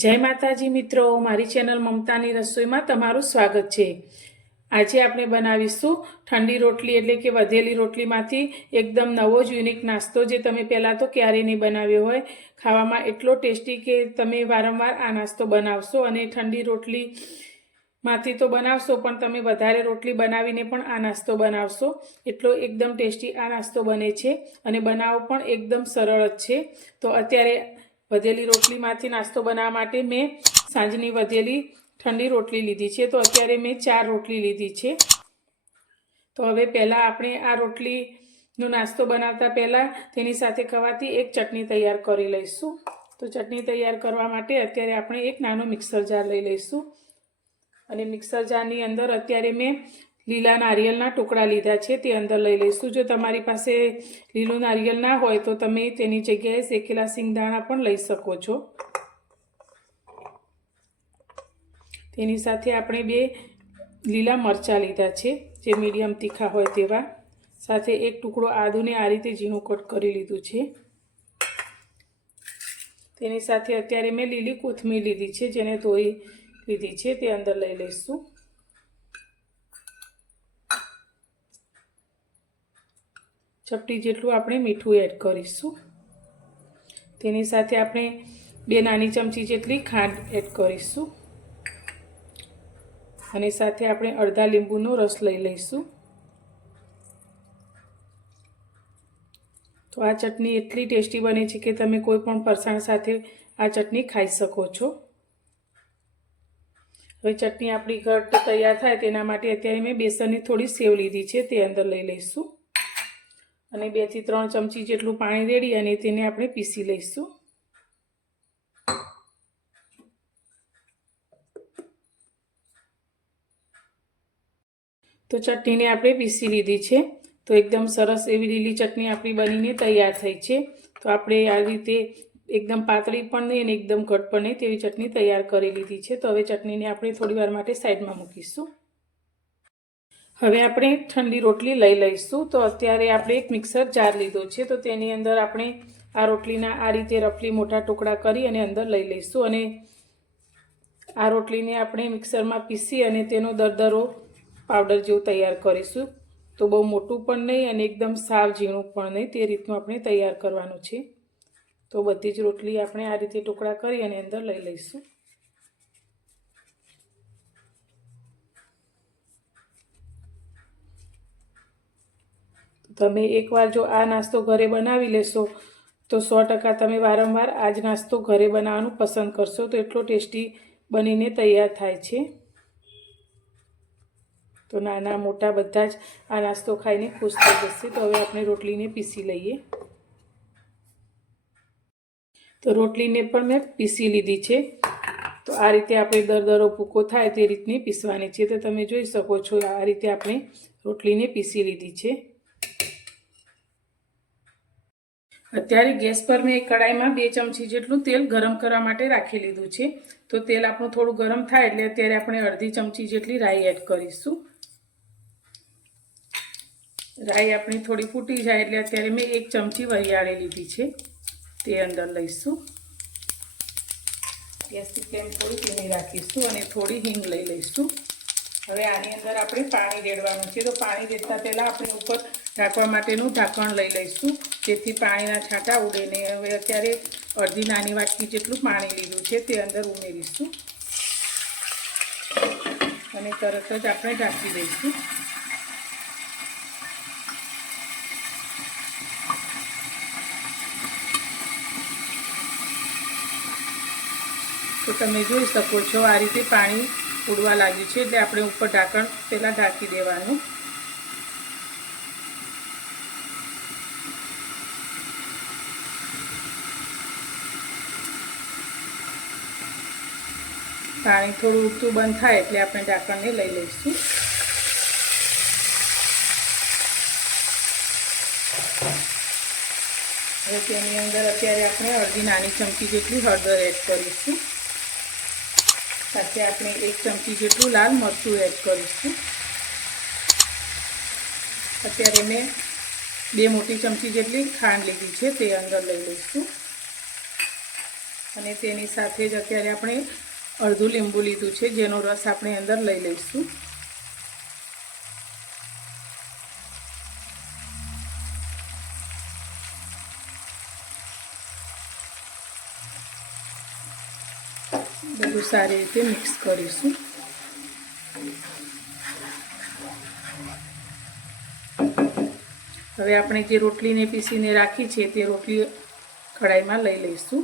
જય માતાજી મિત્રો, મારી ચેનલ મમતાની રસોઈમાં તમારું સ્વાગત છે। આજે આપણે બનાવીશું ઠંડી રોટલી એટલે કે વધેલી રોટલીમાંથી એકદમ નવો જ યુનિક નાસ્તો જે તમે પહેલાં તો ક્યારેય નહીં બનાવ્યો હોય। ખાવામાં એટલો ટેસ્ટી કે તમે વારંવાર આ નાસ્તો બનાવશો અને ઠંડી રોટલીમાંથી તો બનાવશો પણ તમે વધારે રોટલી બનાવીને પણ આ નાસ્તો બનાવશો। એટલો એકદમ ટેસ્ટી આ નાસ્તો બને છે અને બનાવવો પણ એકદમ સરળ જ છે। તો અત્યારે વધેલી રોટલીમાંથી નાસ્તો બનાવવા માટે મેં સાંજની વધેલી ઠંડી રોટલી લીધી છે। તો અત્યારે મેં 4 રોટલી લીધી છે। તો હવે પહેલાં આપણે આ રોટલીનો નાસ્તો બનાવતા પહેલાં તેની સાથે ખવાતી એક ચટણી તૈયાર કરી લઈશું। તો ચટણી તૈયાર કરવા માટે અત્યારે આપણે એક નાનો મિક્સર જાર લઈ લઈશું અને મિક્સર જારની અંદર અત્યારે મેં લીલા નારિયેળના ટુકડા લીધા છે તે અંદર લઈ લઈશું। જો તમારી પાસે લીલું નારિયેળ ના હોય તો તમે તેની જગ્યાએ શેકેલા સિંગદાણા પણ લઈ શકો છો। તેની સાથે આપણે 2 લીલા મરચાં લીધા છે જે મીડિયમ તીખા હોય તેવા, સાથે એક ટુકડો આદુને આ રીતે ઝીણું કટ કરી લીધું છે। તેની સાથે અત્યારે મેં લીલી કોથમીર લીધી છે જેને ધોઈ લીધી છે તે અંદર લઈ લઈશું। ચપટી જેટલું આપણે મીઠું એડ કરીશું। તેની સાથે આપણે 2 નાની ચમચી જેટલી ખાંડ એડ કરીશું અને સાથે આપણે અડધા લીંબુનો રસ લઈ લઈશું। તો આ ચટણી એટલી ટેસ્ટી બને છે કે તમે કોઈ પણ ફરસાણ સાથે આ ચટણી ખાઈ શકો છો। હવે ચટણી આપણી ઘટ્ટ તૈયાર થાય તેના માટે અત્યારે મેં બેસનની થોડી સેવ લીધી છે તે અંદર લઈ લઈશું અને 2 થી 3 ચમચી જેટલું પાણી રેડી અને તેને આપણે પીસી લઈશું। તો ચટણીને આપણે પીસી લીધી છે। તો એકદમ સરસ એવી લીલી ચટણી આપણી બનીને તૈયાર થઈ છે। તો આપણે આ રીતે એકદમ પાતળી પણ નહીં અને એકદમ ઘટ્ટ પણ નહીં તેવી ચટણી તૈયાર કરી લીધી છે। તો હવે ચટણીને આપણે થોડી વાર માટે સાઈડમાં મૂકીશું। હવે આપણે ઠંડી રોટલી લઈ લઈશું। તો અત્યારે આપણે એક મિક્સર જાર લીધો છે તો તેની અંદર આપણે આ રોટલીના આ રીતે રફલી મોટા ટુકડા કરી અને અંદર લઈ લઈશું અને આ રોટલીને આપણે મિક્સરમાં પીસી અને તેનો દરદરો પાવડર જેવું તૈયાર કરીશું। તો બહુ મોટું પણ નહીં અને એકદમ સાવ ઝીણું પણ નહીં, તે રીતનું આપણે તૈયાર કરવાનું છે। તો બધી જ રોટલી આપણે આ રીતે ટુકડા કરી અને અંદર લઈ લઈશું। તમે એકવાર જો આ નાસ્તો ઘરે બનાવી લેશો તો 100% તમે વારંવાર આ જ નાસ્તો ઘરે બનાવવાનું પસંદ કરશો। તો એટલો ટેસ્ટી બનીને તૈયાર થાય છે। તો નાના મોટા બધા જ આ નાસ્તો ખાઈને ખુશ થઈ જશે। તો હવે આપણે રોટલીને પીસી લઈએ। તો રોટલીને પણ મેં પીસી લીધી છે। તો આ રીતે આપણે દરદરો ભૂકો થાય તે રીતની પીસવાની છે। તો તમે જોઈ શકો છો આ રીતે આપણે રોટલીને પીસી લીધી છે। અત્યારે ગેસ પર મેં એક કડાઈમાં 2 ચમચી જેટલું તેલ ગરમ કરવા માટે રાખી લીધું છે। તો તેલ આપણું થોડું ગરમ થાય એટલે અત્યારે આપણે અડધી ચમચી જેટલી રાઈ એડ કરીશું। રાઈ આપણી થોડી ફૂટી જાય એટલે અત્યારે મેં 1 ચમચી વરિયાળી લીધી છે તે અંદર લઈશું। ગેસની ફ્લેમ થોડી ધીમી રાખીશું અને થોડી હિંગ લઈ લઈશું। હવે આની અંદર આપણે પાણી રેડવાનું છે। તો પાણી રેડતા પહેલાં આપણે ઉપર ઢાંકવા માટેનું ઢાંકણ લઈ લઈશું જેથી પાણીના છાંટા ઉડે નહીં। હવે અત્યારે અડધી નાની વાટકી જેટલું પાણી લીધું છે તે અંદર ઉમેરીશું અને તરત જ આપણે ઢાંકી દઈશું। તો તમે જોઈ શકો છો આ રીતે પાણી ઉડવા લાગ્યું છે એટલે આપણે ઉપર ઢાંકણ પહેલાં ઢાંકી દેવાનું। પાણી થોડું ઉડતું બંધ થાય એટલે આપણે ઢાંકણને લઈ લઈશું। હવે તેની અંદર અત્યારે આપણે અડધી નાની ચમચી જેટલી હળદર એડ કરીશું, સાથે આપણે 1 ચમચી જેટલું લાલ મરચું એડ કરીશું। અત્યારે મેં 2 મોટી ચમચી જેટલી ખાંડ લીધી છે તે અંદર લઈ લઈશું અને તેની સાથે જ અત્યારે આપણે અડધું લીંબુ લીધું છે, જેનો રસ આપણે અંદર લઈ લઈશું. બધું સારી રીતે મિક્સ કરીશું. હવે આપણે જે રોટલીને પીસીને રાખી છે તે રોટલી કઢાઈમાં લઈ લઈશું.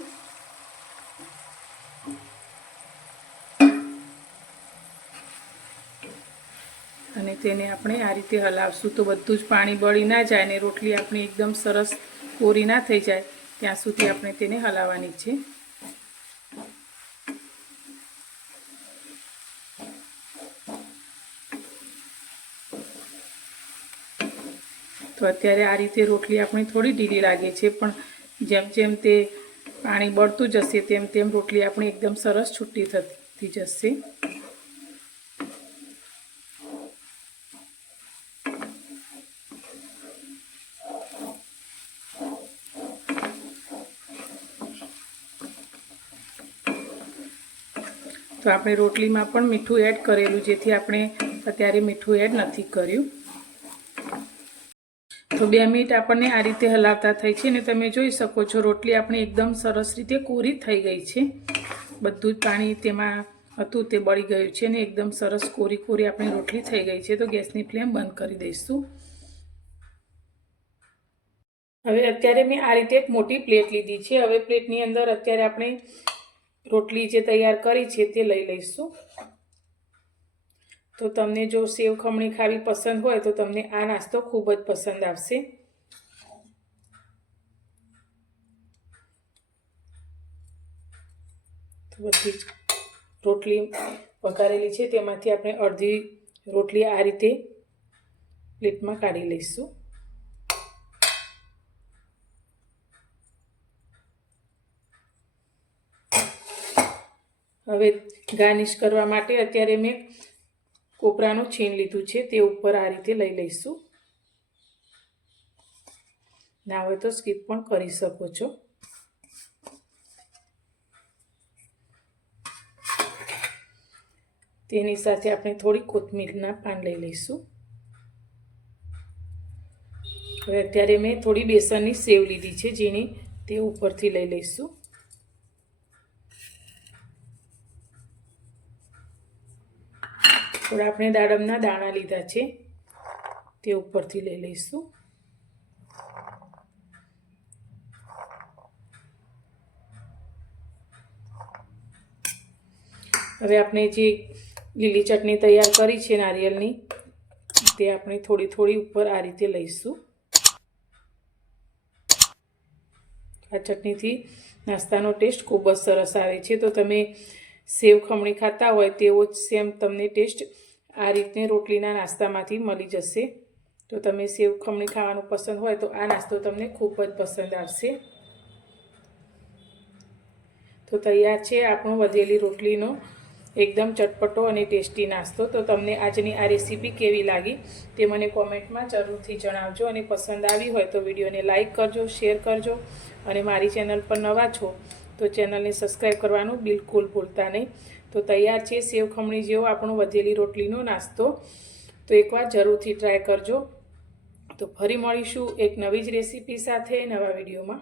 અને તેને આપણે આ રીતે હલાવશું તો બધું જ પાણી બળી ના જાય અને રોટલી આપણી એકદમ સરસ કોરી ના થઈ જાય ત્યાં સુધી આપણે તેને હલાવવાની છે. તો અત્યારે આ રીતે રોટલી આપણી થોડી ઢીલી લાગે છે, પણ જેમ જેમ તે પાણી બળતું જશે તેમ તેમ રોટલી આપણી એકદમ સરસ છૂટી થતી જશે. તો આપણે રોટલીમાં પણ મીઠું એડ કરેલું, જેથી આપણે અત્યારે મીઠું એડ નથી કર્યું. તો 2 મિનિટ આપણને આ રીતે હલાવતા થઈ છે ને તમે જોઈ શકો છો રોટલી આપણી એકદમ સરસ રીતે કોરી થઈ ગઈ છે. બધું જ પાણી તેમાં હતું તે બળી ગયું છે ને એકદમ સરસ કોરી કોરી આપણી રોટલી થઈ ગઈ છે. તો ગેસની ફ્લેમ બંધ કરી દઈશું. હવે અત્યારે મેં આ રીતે એક મોટી પ્લેટ લીધી છે. હવે પ્લેટની અંદર અત્યારે આપણે રોટલી જે તૈયાર કરી છે તે લઈ લઈશું. તો તમને જો સેવ ખમણી ખાવી પસંદ હોય તો તમને આ નાસ્તો ખૂબ જ પસંદ આવશે. તો બધી જ રોટલી વઘારેલી છે તેમાંથી આપણે અડધી રોટલી આ રીતે પ્લેટમાં કાઢી લઈશું. હવે ગાર્નિશ કરવા માટે અત્યારે મેં કોપરાનું છીણ લીધું છે, તે ઉપર આ રીતે લઈ લઈશું. ના હોય તો સ્કીપ પણ કરી શકો છો. તેની સાથે આપણે થોડી કોથમીરના પાન લઈ લઈશું. હવે અત્યારે મેં થોડી બેસનની સેવ લીધી છે, જેની તે ઉપરથી લઈ લઈશું. થોડા આપણે દાડમના દાણા લીધા છે, તે ઉપરથી લઈ લઈશું. હવે આપણે જે લીલી ચટણી તૈયાર કરી છે નારિયેળની, તે આપણે થોડી થોડી ઉપર આ રીતે લઈશું. આ ચટણીથી નાસ્તાનો ટેસ્ટ ખૂબ જ સરસ આવે છે. તો તમે સેવ ખમણી ખાતા હોય તેવો જ સેમ તમને ટેસ્ટ આ રીતે રોટલીના નાસ્તામાંથી મળી જશે. તો તમે સેવ ખમણી ખાવાનું પસંદ હોય તો આ નાસ્તો તમને ખૂબ જ પસંદ આવશે. તો તૈયાર છે આપણો વધેલી રોટલીનો એકદમ ચટપટો અને ટેસ્ટી નાસ્તો. તો તમને આજની આ રેસીપી કેવી લાગી તે મને કોમેન્ટમાં જરૂરથી જણાવજો. અને પસંદ આવી હોય તો વિડીયોને લાઇક કરજો, શેર કરજો. અને મારી ચેનલ પર નવા છો તો ચેનલને સબસ્ક્રાઈબ કરવાનું બિલકુલ ભૂલતા નહીં. તો તૈયાર છે સેવ ખમણી જેવો આપણો વધેલી રોટલીનો નાસ્તો. તો એકવાર જરૂરથી ટ્રાય કરજો. તો ફરી મળીશું એક નવી જ રેસીપી સાથે નવા વિડીયોમાં.